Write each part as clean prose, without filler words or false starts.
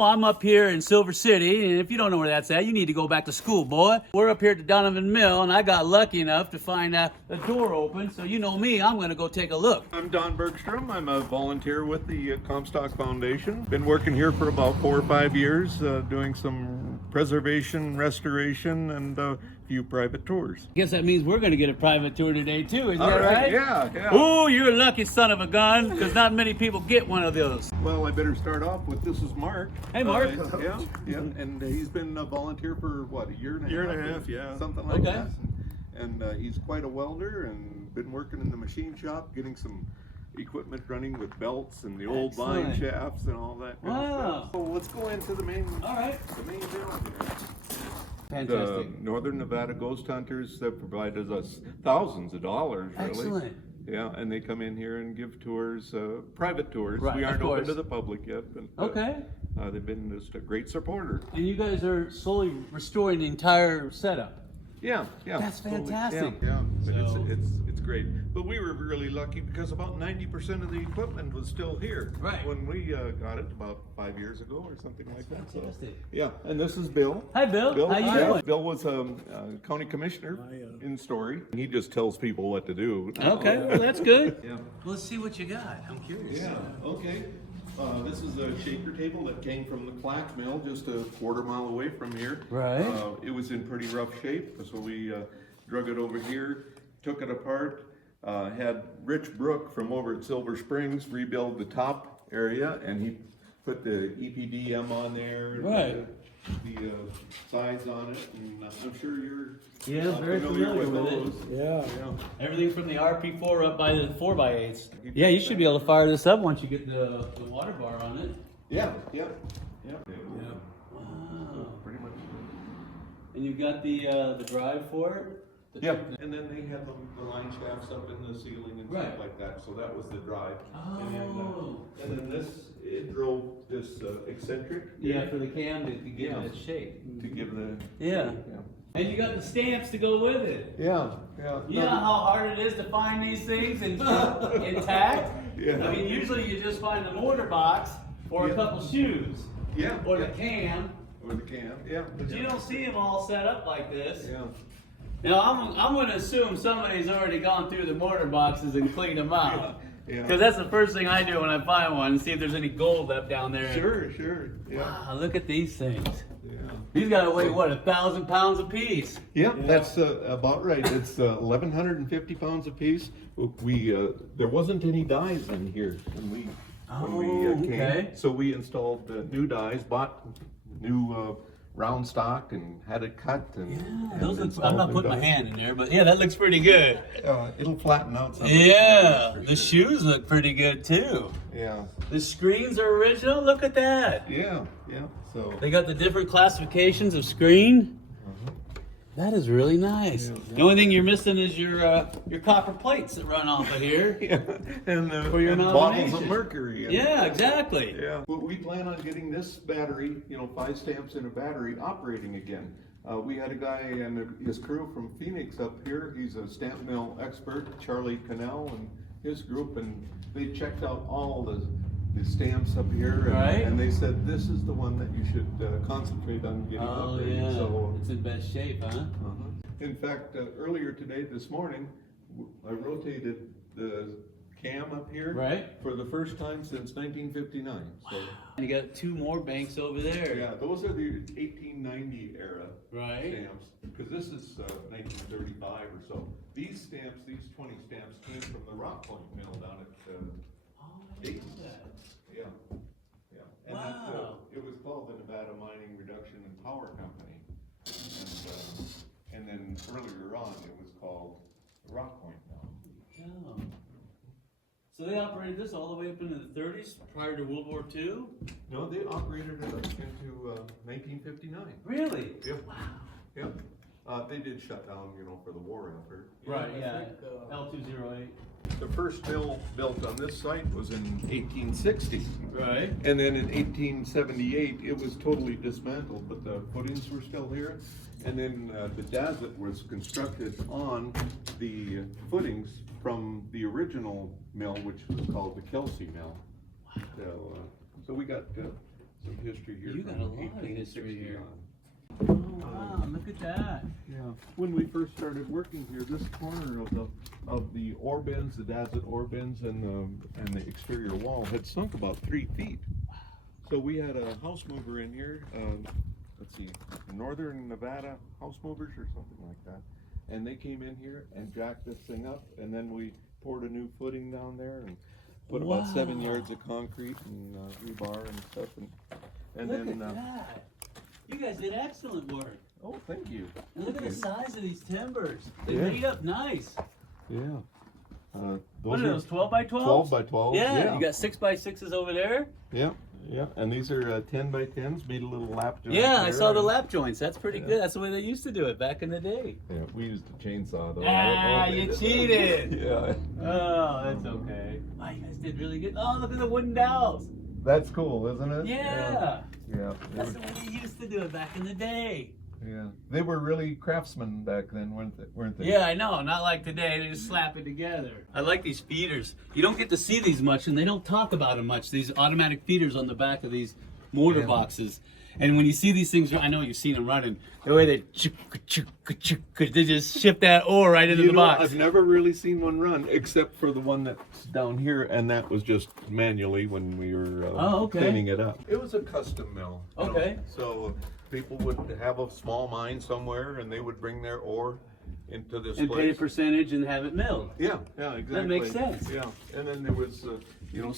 Well, I'm up here in Silver City, and if you don't know where that's at, you need to go back to school, boy. We're up here at the Donovan Mill, and I got lucky enough to find a door open, so you know me, I'm gonna go take a look. I'm Don Bergstrom. I'm a volunteer with the Comstock Foundation. Been working here for about 4 or 5 years, doing some preservation, restoration, and a few private tours. Guess that means we're gonna get a private tour today too, isn't All that right? Yeah. Ooh, you're a lucky son of a gun, because not many people get one of those. Well, I better start off with, this is Mark. Hey, Mark. Yeah, and he's been a volunteer for what, a year and a half? Year and a half, yeah. Something like Okay. that. And he's quite a welder and been working in the machine shop, getting some equipment running with belts and the old line Excellent. shafts and all that kind of Wow. stuff. So let's go into the main, All right. the main mill here. The Fantastic. Northern Nevada ghost hunters that provided us thousands of dollars, really. Excellent. Yeah, and they come in here and give tours, private tours. Right, We aren't of open course. to the public yet, but Okay. they've been just a great supporter. And you guys are slowly restoring the entire setup. Yeah. That's totally. fantastic. Yeah, but So- it's great. But we were really lucky because about 90% of the equipment was still here. Right. When we got it about 5 years ago or something like that. So, Fantastic. yeah, and this is Bill. Hi, Bill. How you yeah, doing? Bill was a county commissioner in Story. He just tells people what to do. Okay, well, that's good. Yeah. Let's see what you got. I'm curious. Yeah, okay. This is a shaker table that came from the Clack Mill just a quarter-mile away from here. Right. It was in pretty rough shape, so we drug it over here, took it apart, had Rich Brook from over at Silver Springs rebuild the top area, and he put the EPDM on there. Right. The sides on it, and I'm sure you're Yeah, very familiar with it. Yeah. Everything from the RP4 up by the 4x8s. Yeah, you should be able to fire this up once you get the water bar on it. Yeah. Wow. Pretty much. And you've got the drive for it? Yeah, and then they had the line shafts up in the ceiling and Right. stuff like that, so that was the drive. Oh. And then this, it drove this eccentric. Yeah, for the cam to give Yeah. it its shape. To give the. Yeah. And you got the stamps to go with it. Yeah. You know how hard it is to find these things and intact? Yeah. I mean, usually you just find the mortar box or a Yeah. couple shoes Yeah. or yeah. the cam, Or the can, yeah. but you don't see them all set up like this. Yeah. Now, I'm going to assume somebody's already gone through the mortar boxes and cleaned them out. Yeah. Because that's the first thing I do when I find one, see if there's any gold up down there. Sure, yeah. Wow, look at these things. Yeah. These got to weigh, what, 1,000 pounds apiece? Yeah, that's about right. It's 1,150 pounds apiece. We there wasn't any dies in here when we came, okay. so we installed new dies, bought new round stock, and had it cut. And, and Those look, installed I'm not new putting my dies. hand in there, but yeah, that looks pretty good. It'll flatten out some. Yeah, for the sure. shoes look pretty good too. Yeah, The screens are original. Look at that. yeah. So They got the different classifications of screen. That is really nice. The only thing you're missing is your copper plates that run off of here. yeah, and, For your and bottles of nomination. mercury. And, Yeah, exactly. Yeah. Well, we plan on getting this battery, 5 stamps in a battery, operating again. We had a guy and his crew from Phoenix up here. He's a stamp mill expert, Charlie Cannell and his group, and they checked out all the stamps up here, and, Right. and they said this is the one that you should concentrate on getting Oh updated. yeah, So, it's in best shape, huh? in fact, earlier today, this morning, I rotated the cam up here Right. for the first time since 1959. So. And you got 2 more banks over there. Yeah, those are the 1890 era Right. stamps, because this is 1935 or so. These stamps, these 20 stamps, came from the Rock Point mill down at Oh, I didn't know that. yeah. And Wow. it was called the Nevada Mining Reduction and Power Company, and then earlier on it was called the Rock Point mill. Oh. So they operated this all the way up into the 30s, prior to World War II? No, they operated it up into 1959. Really? Yep. Yep. They did shut down, for the war effort. Right, yeah. L208. The first mill built on this site was in 1860. Right. And then in 1878, it was totally dismantled, but the footings were still here. And then the dazzlet was constructed on the footings from the original mill, which was called the Kelsey Mill. So we got some history here. You got from a lot of 1860 history here. on. Oh, wow, look at that. Yeah, when we first started working here, this corner of the ore bins, the Dazzit ore bins, and the exterior wall had sunk about 3 feet. So we had a house mover in here. Let's see, Northern Nevada house movers or something like that, and they came in here and jacked this thing up, and then we poured a new footing down there and put about 7 yards of concrete and rebar and stuff, and Look then. at that. You guys did excellent work. Oh, thank you. And look at the size of these timbers. They Yeah. made up nice. Yeah. What are those, 12 by 12? 12 by 12. Yeah, you got 6 by 6s over there. Yeah, yeah. And these are 10 by 10s, made a little lap joint. Yeah, I there. saw the lap joints. That's pretty Yeah. good. That's the way they used to do it back in the day. Yeah, we used a chainsaw though. Ah, I don't know if you they did cheated. that. Yeah. Oh, that's okay. Wow, you guys did really good. Oh, look at the wooden dowels. That's cool, isn't it? Yeah. Yeah. That's the way they used to do it back in the day. Yeah. They were really craftsmen back then, weren't they? Yeah, I know. Not like today. They just slap it together. I like these feeders. You don't get to see these much, and they don't talk about them much. These automatic feeders on the back of these mortar boxes. And when you see these things, I know you've seen them running. The way they they just ship that ore right into the box. I've never really seen one run, except for the one that's down here, and that was just manually when we were cleaning it up. It was a custom mill. you know. Okay. So people would have a small mine somewhere, and they would bring their ore into this And pay a place. percentage and have it milled. Yeah, yeah, exactly. That makes sense. Yeah, and then there was,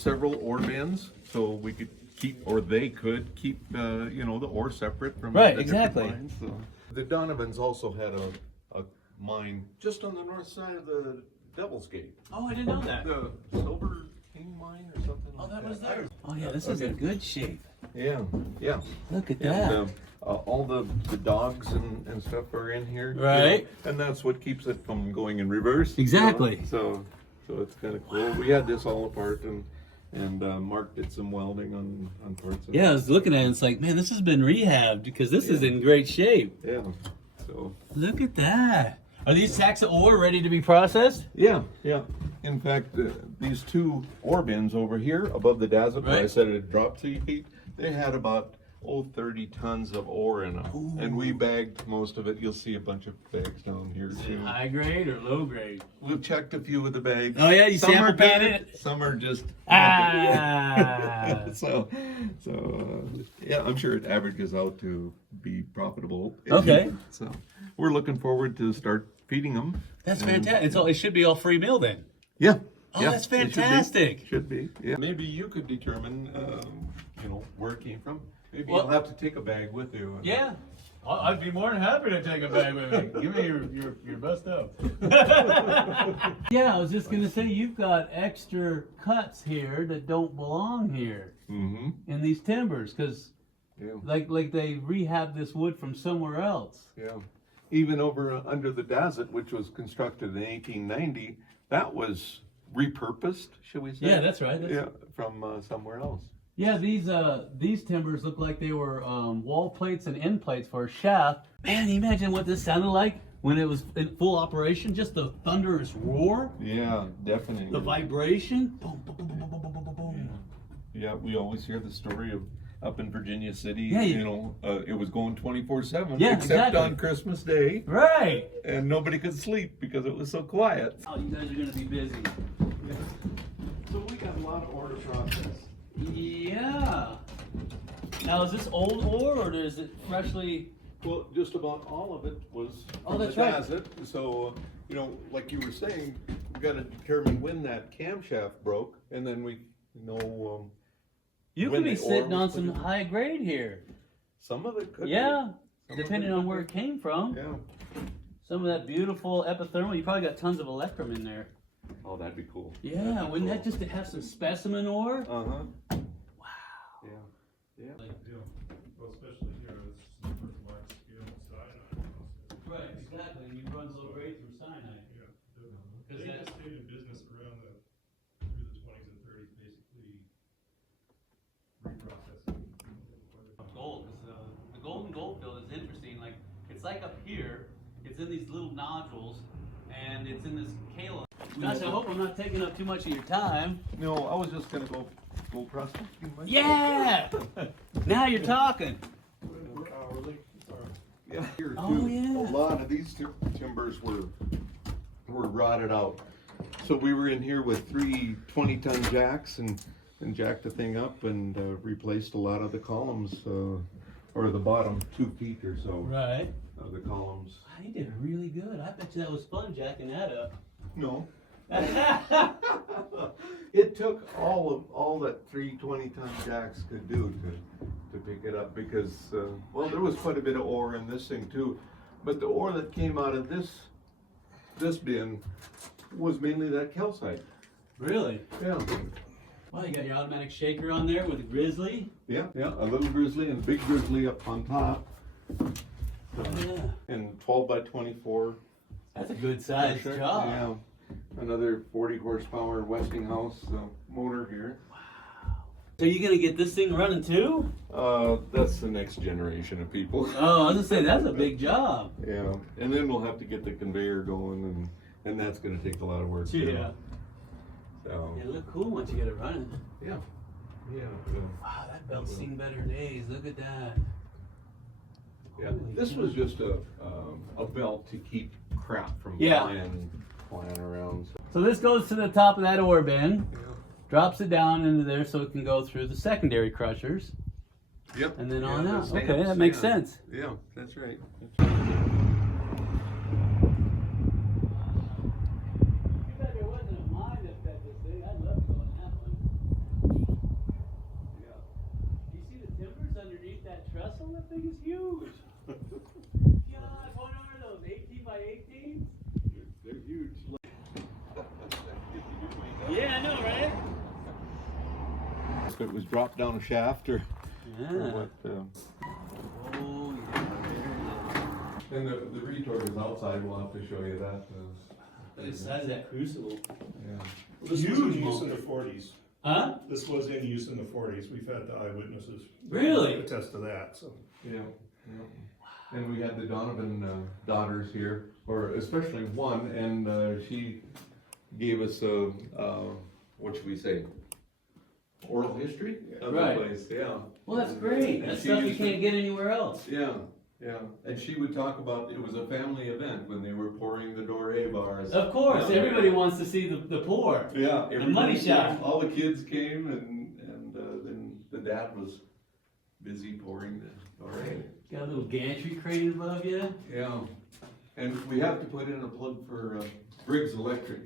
several ore bins, so we could keep, or they could keep, the ore separate from Right, the different exactly. mines. So. The Donovans also had a mine just on the north side of the Devil's Gate. Oh, I didn't know that. The Silver King mine or something Oh, like that was that. theirs. Oh, yeah, this is in good shape. Yeah, yeah. Look at And that. all the dogs and stuff are in here. Right. And that's what keeps it from going in reverse. Exactly. So it's kind of cool. We had this all apart, and Mark did some welding on parts of it. Yeah, I was looking at it, and it's like, man, this has been rehabbed because this is in great shape. Yeah. So. Look at that. Are these sacks of ore ready to be processed? Yeah, yeah. In fact, these 2 ore bins over here above the Dazzit, where I Right. said it dropped 3 feet, they had about 30 tons of ore in them. Ooh. And we bagged most of it. You'll see a bunch of bags down here too. High grade or low grade? We've checked a few of the bags. Oh, yeah? You Some sample are painted good, it? some are just Ah. so yeah, I'm sure it averages out to be profitable. Okay. So we're looking forward to start feeding them. That's And- fantastic. It should be all free meal then. Yeah. Oh, yeah, that's it should be. fantastic. Should be. Yeah. Maybe you could determine, where it came from. Maybe Well- you'll have to take a bag with you. Yeah. I'd be more than happy to take a bag with me. Give me your best stuff. Yeah, I was just gonna say you've got extra cuts here that don't belong here Mm-hmm. in these timbers, because Yeah. like they rehabbed this wood from somewhere else. Yeah. Even over under the Dazzit, which was constructed in 1890, that was repurposed, should we say? Yeah, that's right. Yeah, from somewhere else. Yeah, these timbers look like they were wall plates and end plates for a shaft. Man, imagine what this sounded like when it was in full operation. Just the thunderous roar, Yeah, definitely. the vibration. Boom, boom, boom, boom, boom, boom, boom, boom, boom. Yeah, we always hear the story of up in Virginia City. Yeah, it was going 24/7, Yeah, except exactly. on Christmas Day, Right. and nobody could sleep because it was so quiet. Oh, you guys are gonna be busy. So we got a lot of order process. Yeah. Now, is this old ore or is it freshly? Well, just about all of it was Oh, from that's the right. Dazzit. So, like you were saying, we got to determine when that camshaft broke, and then we know You when could be the ore sitting on was some put in. high grade here. some of it could. Yeah, Some of depending it on could where be. it came from. Yeah. Some of that beautiful epithermal. You probably got tons of electrum in there. Oh, that'd be cool. Yeah, wouldn't that just have some specimen ore? Uh huh. Wow. Yeah. Yeah. Yeah, well, especially here, it's super large scale cyanide. Right, exactly. And you run low grade through cyanide. Yeah. Because They that- just stayed in business around through the 20s and 30s, basically reprocessing. Gold. The golden goldfield is interesting. Like, it's like up here. It's in these little nodules, and it's in this kaolin. Gosh, I hope I'm not taking up too much of your time. No, I was just gonna go Full prospecting? Mike? Yeah! Now you're talking. Hourly, Yeah. Here Oh, too. yeah. A lot of these timbers were rotted out. So we were in here with 3 20-ton jacks and jacked the thing up and replaced a lot of the columns, or the bottom 2 feet or so Right. of the columns. Wow, you did really good. I bet you that was fun jacking that up. No. It took all that 3 20-ton jacks could do to pick it up because, well, there was quite a bit of ore in this thing too. But the ore that came out of this bin was mainly that calcite. Really? Yeah. Well, you got your automatic shaker on there with a grizzly. Yeah, a little grizzly and big grizzly up on top. Yeah. And 12 by 24. That's a good sized job. Yeah. Another 40 horsepower Westinghouse motor here. So you gonna get this thing running too? That's the next generation of people. Oh, I was gonna say that's a big job. Yeah, and then we'll have to get the conveyor going, and that's gonna take a lot of work. too. Yeah. So, It'll look cool once you get it running. yeah. Wow, that belt's seen better days. Look at that. Yeah. Holy This cow. was just a belt to keep crap from Yeah. flying around. So this goes to the top of that ore bin, Yeah. drops it down into there so it can go through the secondary crushers, Yep. and then Yeah, on the out. stamps, Okay, that makes yeah. sense. Yeah, that's right. Too bad there wasn't a mine that fed this thing. I'd love to go in that one. Yeah. You see the timbers underneath that trestle? That thing is huge. God, what are those? 18 by 18? They're huge. Yeah, I know, right? If it was dropped down a shaft or Yeah. what. Oh, yeah. And the retort is outside. We'll have to show you that. Look at the size of that crucible. Yeah. This was Huge in use motor. in the 40s. Huh? This was in use in the 40s. We've had the eyewitnesses Really? attest to that. So Yeah. And we had the Donovan daughters here, or especially one, and she gave us a what should we say? Oral history of Right. the place. Yeah. Well, that's great. And That's she stuff you used to- can't get anywhere else. Yeah. Yeah. And she would talk about it was a family event when they were pouring the Doré bars. Of course, Yeah. everybody wants to see the pour. Yeah. The money everybody shot. came, all the kids came, and then the dad was busy pouring the Doré. Got a little gantry crane above you. Yeah, and we have to put in a plug for Briggs Electric.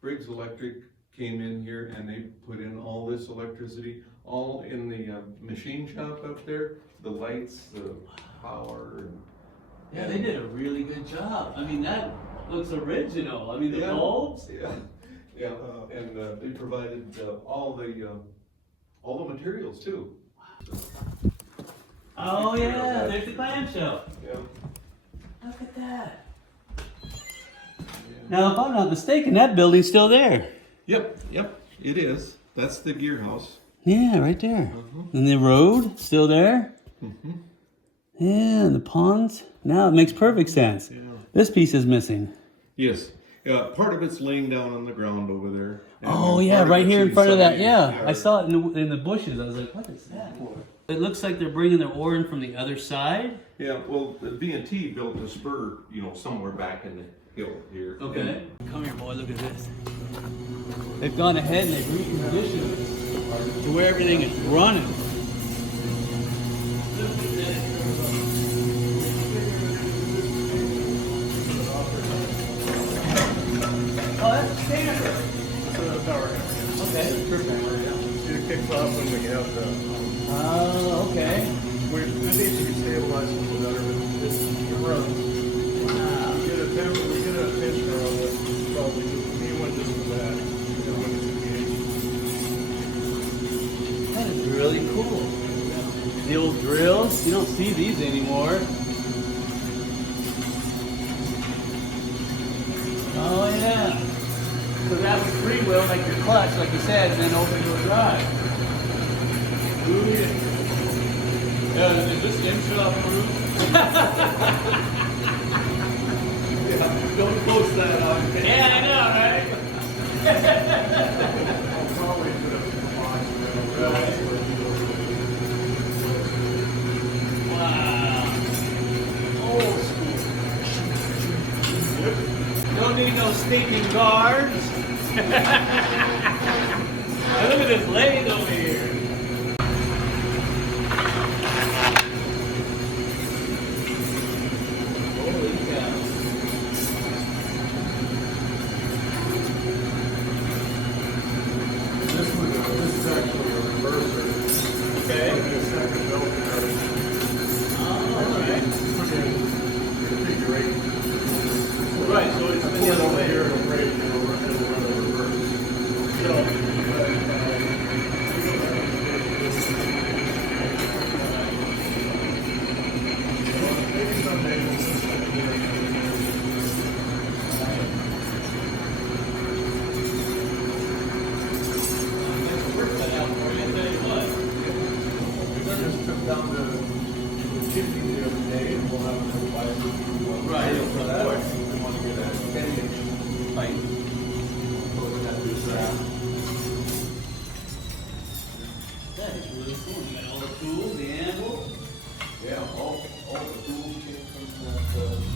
Briggs Electric came in here and they put in all this electricity, all in the machine shop up there, the lights, the power. Yeah, they did a really good job. I mean, that looks original. I mean, the bulbs. Yeah, and they provided all the materials too. Oh yeah, there's the clamshell. Yeah. Look at that. Now, if I'm not mistaken, that building's still there. Yep, it is. That's the gear house. Yeah, right there. And the road still there. Yeah, and the ponds. Now it makes perfect sense. Yeah. This piece is missing. Yes. Part of it's laying down on the ground over there. and Oh then yeah, part of right it's here in front of that. inside Yeah, the I saw it in the bushes. I was like, what is that for? It looks like they're bringing their ore in from the other side. Yeah, well, the B&T built a spur, somewhere back in the hill here. Okay. Come here, boy. Look at this. They've gone ahead and they've reconditioned it to where everything is running. Oh, that's a standard. that's a power hammer. Okay, perfect. It kicks off when we have the. Oh, okay. It needs to be stabilized a little better, but it runs. Wow. We get a tensioner on this. Probably just me one just for that. When it's engaged. That is really cool. The old drills, you don't see these anymore. Oh yeah. So that was free wheel, like your clutch, like you said, and then open wheel drive. Ooh yeah. Yeah, is this intro approved? Yeah, don't post that on. Yeah, I know, right? I'll probably put a box around ain't no stinking guards. Now look at this lathe over here. Holy cow. This is actually a reverser. Okay. Like the second belt there. Alright. Put in configuration. Right, so it's Put the it other over way. here, it'll break, it'll run a reverse. So, maybe someday we'll just have to do it. We just took down the chimney the other day, and we'll have to buy a new Right, rail for of that. course. We want to get a 10-inch pipe. So we're gonna do that. That is really cool. You got all the tools, the anvil. Yeah, all the tools came from that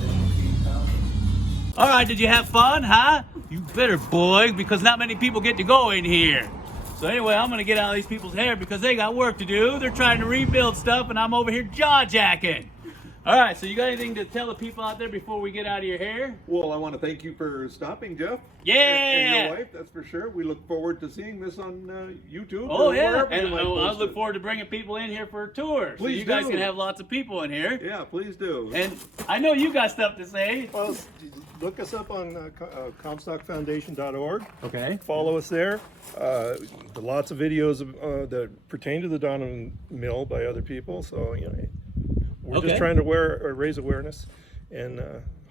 same company. All right, did you have fun, huh? You better, boy, because not many people get to go in here. So anyway, I'm gonna get out of these people's hair because they got work to do. They're trying to rebuild stuff and I'm over here jaw-jacking. All right, so you got anything to tell the people out there before we get out of your hair? Well, I want to thank you for stopping, Jeff. Yeah. And your wife, that's for sure. We look forward to seeing this on YouTube. Oh or yeah, wherever you and might I post look it. forward to bringing people in here for a tour. So Please you guys do. can have lots of people in here. Yeah, please do. And I know you got stuff to say. Well, look us up on comstockfoundation.org. Okay. Follow us there. Lots of videos that pertain to the Donovan Mill by other people. So, you know, we're Okay. just trying to raise awareness. And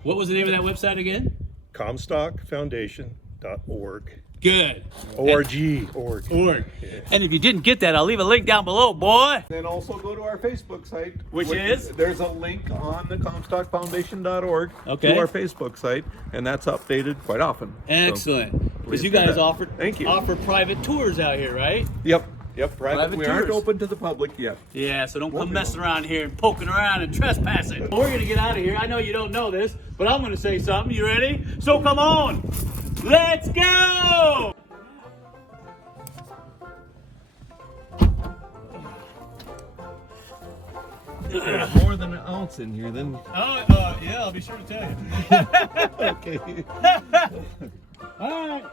What was the name of that website again? comstockfoundation.org. Good. Org. Org. And if you didn't get that, I'll leave a link down below, boy. Then also go to our Facebook site. Which is? There's a link on the comstockfoundation.org Okay. to our Facebook site, and that's updated quite often. So, Excellent. Because please you do guys that. Thank you. offer private tours out here, right? Yep, private. Private We aren't tours. open to the public yet. Yeah, so don't come Won't be messing around here and poking around and trespassing. We're gonna get out of here. I know you don't know this, but I'm gonna say something. You ready? So come on. Let's go! There's more than an ounce in here, then. Oh, yeah, I'll be sure to tell you. Okay. All right.